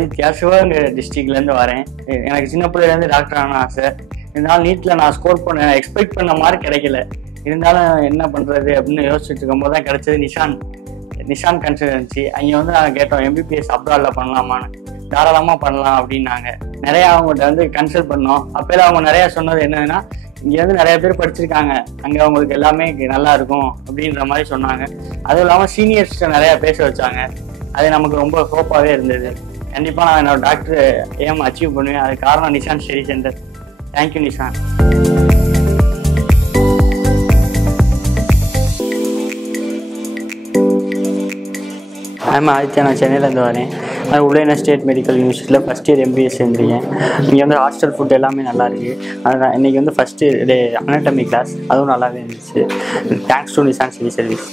ஆதித்யா சிவகங்கை டிஸ்ட்ரிக்ட்லேருந்து வரேன். எனக்கு சின்ன பிள்ளையிலேருந்து டாக்டர் ஆன ஆசை. இருந்தாலும் நீட்டில் நான் ஸ்கோர் பண்ண எக்ஸ்பெக்ட் பண்ண மார்க் கிடைக்கல. இருந்தாலும் என்ன பண்ணுறது அப்படின்னு யோசிச்சுட்டு இருக்கும்போது தான் கிடைச்சது நிஷான் கன்சல்டன்சி. அங்கே வந்து நாங்கள் கேட்டோம் எம்பிபிஎஸ் அப்ராடில் பண்ணலாமான்னு. தாராளமாக பண்ணலாம் அப்படின்னாங்க. நிறையா அவங்கள்ட்ட வந்து கன்சல்ட் பண்ணோம். அப்போல்லாம் அவங்க நிறையா சொன்னது என்னன்னா, இங்கே வந்து நிறைய பேர் படிச்சிருக்காங்க, அங்கே அவங்களுக்கு எல்லாமே நல்லா இருக்கும் அப்படின்ற மாதிரி சொன்னாங்க. அதுவும் இல்லாமல் சீனியர்ஸ்கிட்ட நிறையா பேச வச்சாங்க. அது நமக்கு ரொம்ப ஹோப்பாகவே இருந்தது. கண்டிப்பாக நான் என்னோட டாக்டர் ஏம் அச்சீவ் பண்ணுவேன். அது காரணம் Nishan study centre. Thank you Nishan. Aditya, நான் சென்னையிலேருந்து வரேன். நான் உதயநா ஸ்டேட் மெடிக்கல் யூனிவர்சிட்டியில் ஃபஸ்ட் இயர் எம்பிஎஸ் சேர்ந்துருக்கேன். இங்கே வந்து ஹாஸ்டல் ஃபுட் எல்லாமே நல்லா இருக்குது. அதுதான் இன்றைக்கி வந்து ஃபஸ்ட்டு டே அனாட்டமி கிளாஸ், அதுவும் நல்லாவே இருந்துச்சு. Thanks to Nishan study service.